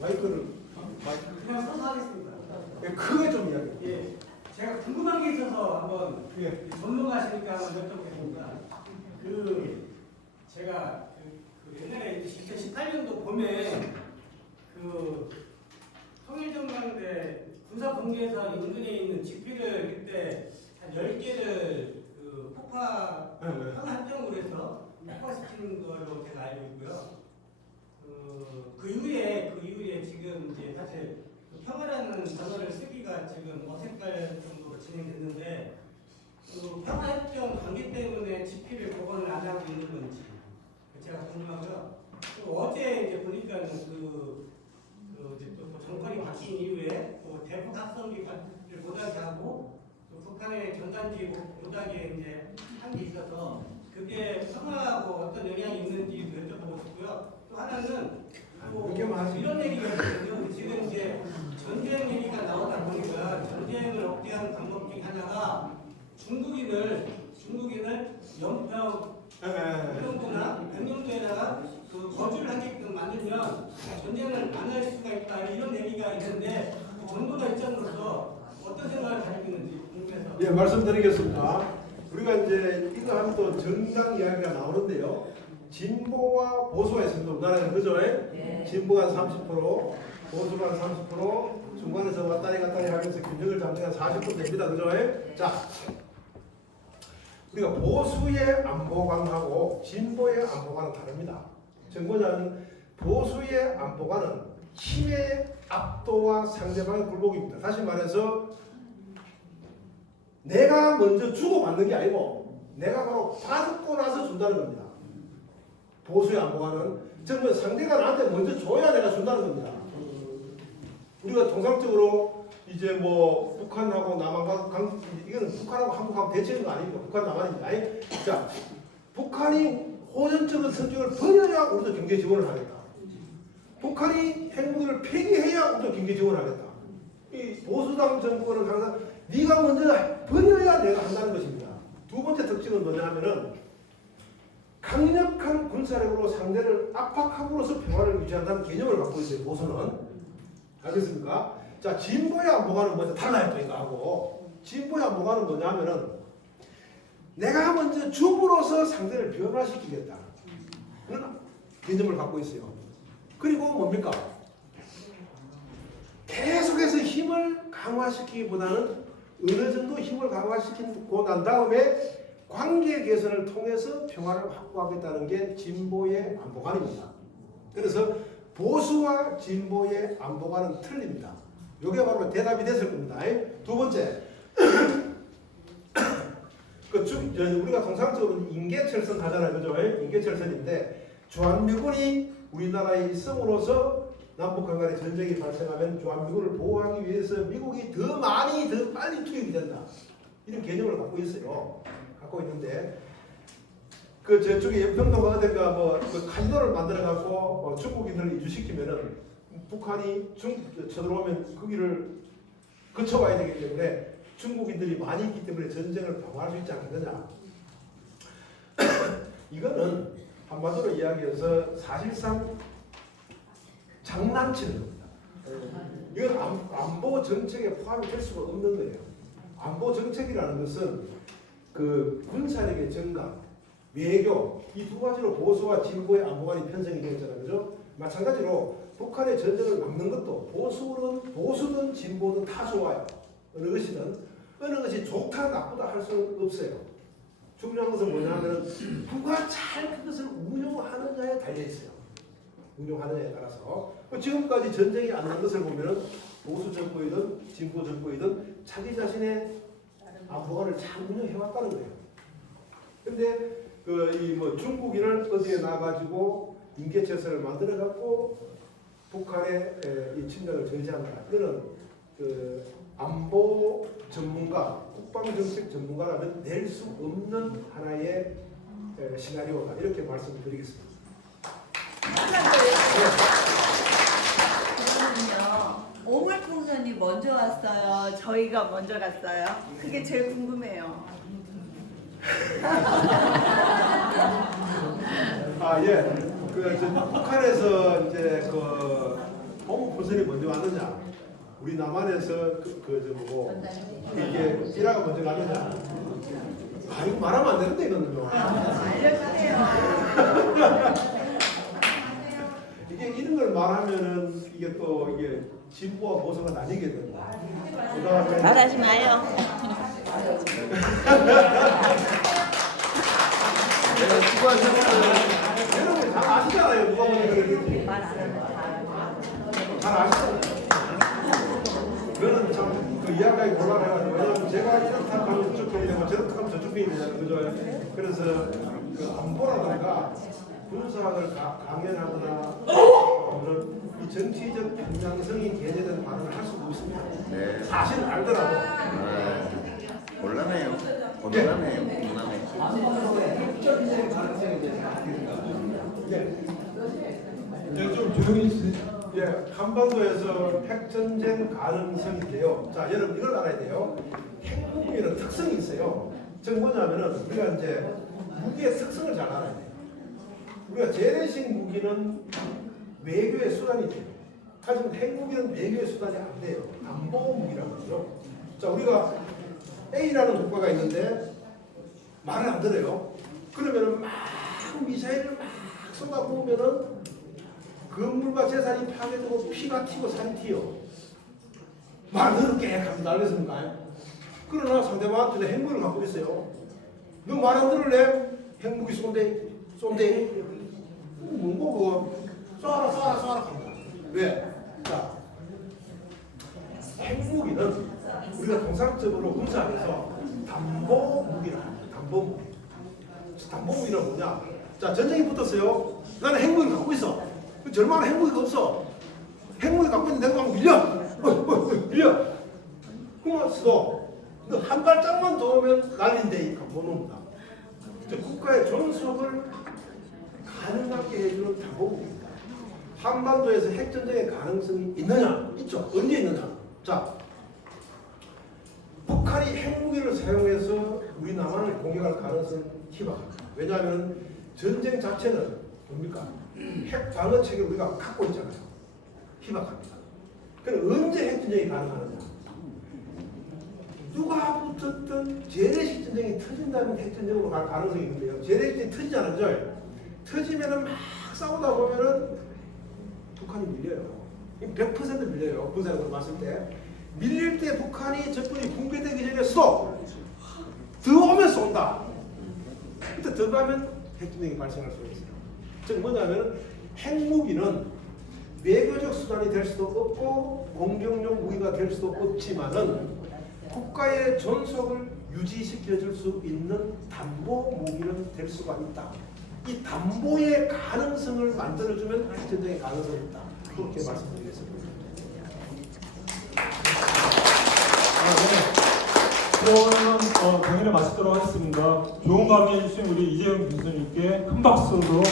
마이크를 그냥 서서 하겠습니다. 크게 좀 이야기해. 예, 제가 궁금한 게 있어서 한번 예. 전문가시니까 한번 여쭤보겠습니다. 제가 옛날에 2018년도 봄에 통일전망대 군사분계선 인근에 있는 지피를 그때 한 10개를 평화협정으로 해서 폭파시키는 걸로 제가 알고 있고요. 그 이후에 지금 이제 사실 평화라는 단어를 쓰기가 지금 어색할 정도로 진행됐는데 평화협정 관계 때문에 지피를 복원을 안 하고 있는 건지 제가 궁금하고요. 또 어제 이제 보니까는 또 정권이 바뀐 이후에 또 대북 합성기를 못하게 하고 또 북한의 전단지 못하게 이제 한 게 있어서 그게 평화하고 어떤 영향이 있는지 여쭤보고 싶고요. 또 하나는 이런 얘기가 있거든요. 지금 이제 전쟁 얘기가 나오다 보니까 전쟁을 억제하는 방법 중에 하나가 중국인을 연평 백령도에다가 거주를 하게끔 만들면 전쟁을 안 할 수가 있다 이런 얘기가 있는데 전문가 입장으로서 어떤 생각을 가지고 있는지 궁금해서. 예, 말씀드리겠습니다. 우리가 이제 이거 하면 또 정당 이야기가 나오는데요. 진보와 보수가 있습니다. 우리나라는 그죠? 네. 진보가 30%, 보수가 30%, 중간에서 왔다리 갔다리 하면서 균형을 잡는 40% 됩니다. 그죠? 자, 우리가 보수의 안보관하고 진보의 안보관은 다릅니다. 즉 뭐냐면 보수의 안보관은 힘의 압도와 상대방의 굴복입니다. 다시 말해서 내가 먼저 주고받는 게 아니고 내가 바로 받고 나서 준다는 겁니다. 보수의 안보관은 즉 뭐 상대가 나한테 먼저 줘야 내가 준다는 겁니다. 우리가 통상적으로 이제 뭐 북한하고 남한과 이거는 북한하고 한국하고 대치하는 거 아닙니까? 북한 남한입니다. 자, 북한이 호전적인 성격을 버려야 우리도 경제 지원을 하겠다. 북한이 핵무기를 폐기해야 우리도 경제 지원을 하겠다. 이 보수당 정권은 항상 네가 먼저 버려야 내가 한다는 것입니다. 두 번째 특징은 뭐냐 하면은 강력한 군사력으로 상대를 압박함으로써 평화를 유지한다는 개념을 갖고 있어요. 보수는. 알겠습니까? 자, 진보의 안보관은 뭐죠? 달라요. 또 이거하고. 진보의 안보관은 뭐냐 하면은 내가 먼저 줌으로써 상대를 변화시키겠다. 그런 개념을 갖고 있어요. 그리고 뭡니까? 계속해서 힘을 강화시키기보다는 어느 정도 힘을 강화시키고 난 다음에 관계 개선을 통해서 평화를 확보하겠다는 게 진보의 안보관입니다. 그래서 보수와 진보의 안보관은 틀립니다. 이게 바로 대답이 됐을 겁니다. 두 번째, 우리가 통상적으로 인계철선 하잖아요. 그죠? 인계철선인데 주한미군이 우리나라에 있음으로써 남북한 간의 전쟁이 발생하면 주한미군을 보호하기 위해서 미국이 더 많이 더 빨리 투입이 된다. 이런 개념을 갖고 있어요. 갖고 있는데 저쪽에 연평도가 어딘가 카지노를 만들어 갖고 중국인들을 이주시키면은 북한이 쳐들어오면 거기를 거쳐와야 되기 때문에 중국인들이 많이 있기 때문에 전쟁을 방어할 수 있지 않겠느냐. 이거는 한마디로 이야기해서 사실상 장난치는 겁니다. 이건 안보 정책에 포함이 될 수가 없는 거예요. 안보 정책이라는 것은 그 군사력의 증강, 외교 이 두 가지로 보수와 진보의 안보관이 편성이 되어 있잖아요. 그죠? 마찬가지로 북한의 전쟁을 막는 것도 보수든 진보든 다 좋아요. 어느 것이 좋다 나쁘다 할 수는 없어요. 중요한 것은 뭐냐면 누가 잘 그것을 운용하느냐에 달려 있어요. 운용하느냐에 따라서 지금까지 전쟁이 안 난 것을 보면은 보수 정부이든 진보 정부이든 자기 자신의 안보관을 잘 운영해왔다는 거예요. 근데 중국인을 어디에 나가지고 인계철선을 만들어갖고 북한의 이 침략을 저지한다. 이거는 안보 전문가, 국방정책 전문가라면 낼 수 없는 하나의 시나리오다. 이렇게 말씀드리겠습니다. 그러면요, 오물풍선이 먼저 왔어요? 저희가 먼저 갔어요? 그게 제일 궁금해요. 예. 북한에서 이제 그 bomb 먼저 왔느냐, 우리 남한에서 이게 삐라가 먼저 갔느냐. 아 이거 말하면 안 되는데 이거는요. 알려주세요. 이게 이런 걸 말하면은 이게 또 이게 진보와 보수가 나뉘게 된다. 그다음에 말하지 마요. 내가 수고하셨어요. 여러분 잘 아시잖아요. 누가 먼저 그랬는지. 잘 아시잖아요. 그거는 참 그 이야기하기 곤란해가지고, 왜냐면 제가 이렇게 하면 저쪽 편이고 저렇게 하면 저쪽 편이잖아요. 그죠? 그래서 그 안보라든가 군사학을 강연하거나 그런 이 정치적 편향성이 개재된 발언을 할 수도 있습니다. 네. 사실 알더라도. 곤란해요. 곤란해요. 곤란해. 네, 좀 조용히 해주세요. 예, 한반도에서 핵전쟁 가능성인데요. 자, 여러분 이걸 알아야 돼요. 핵무기는 특성이 있어요. 즉 뭐냐면은 우리가 이제 무기의 특성을 잘 알아야 돼요. 우리가 재래식 무기는 외교의 수단이 돼요. 하지만 핵무기는 외교의 수단이 안 돼요. 안보 무기라고 그러죠. 자, 우리가 A라는 국가가 있는데 말을 안 들어요. 그러면은 막 미사일을 막 쏟아부으면은 건물과 재산이 파괴되고 피가 튀고 살이 튀어. 말 더럽게 합니다. 알겠습니까? 그러나 상대방한테 핵무기를 갖고 있어요. 너 말 안 들을래? 핵무기 쏜대. 뭐 그거 쏴라 합니다. 왜? 자, 핵무기는 우리가 통상적으로 군사학에서 담보무기라 합니다. 담보무기는 뭐냐? 자, 전쟁이 붙었어요. 나는 핵무기 갖고 있어. 절반은 핵무기가 없어. 핵무기 갖고 있는데 내가 막 밀려. 그만 써. 너 한 발짝만 더 오면 날린데 못 옵니다. 국가의 존속을 가능하게 해주는 담보무기입니다. 한반도에서 핵전쟁의 가능성이 있느냐? 있죠. 언제 있느냐? 자, 북한이 핵무기를 사용해서 우리 남한을 공격할 가능성은 희박합니다. 왜냐하면 전쟁 자체는 뭡니까? 핵 방어 체계를 우리가 갖고 있잖아요. 희박합니다. 그럼 언제 핵전쟁이 가능하느냐? 누가 붙었든 재래식 전쟁이 터진다면 핵전쟁으로 갈 가능성이 있는데요. 재래식 전쟁이 터지지 않았죠? 터지면은 막 싸우다 보면은 북한이 밀려요. 100% 밀려요. 군사력으로 봤을 때. 밀릴 때 북한이 적군이 붕괴되기 전에 쏘! 더 오면 쏜다. 그때 더 가면 핵전쟁이 발생할 수가 있어요. 즉 뭐냐면 핵무기는 외교적 수단이 될 수도 없고 공격용 무기가 될 수도 없지만은 국가의 존속을 유지시켜줄 수 있는 담보 무기는 될 수가 있다. 이 담보의 가능성을 만들어주면 핵전쟁의 가능성이 있다. 그렇게 말씀드리겠습니다. 그러면 강의를 마치도록 하겠습니다. 좋은 강의 해주신 우리 이재용 교수님께 큰 박수로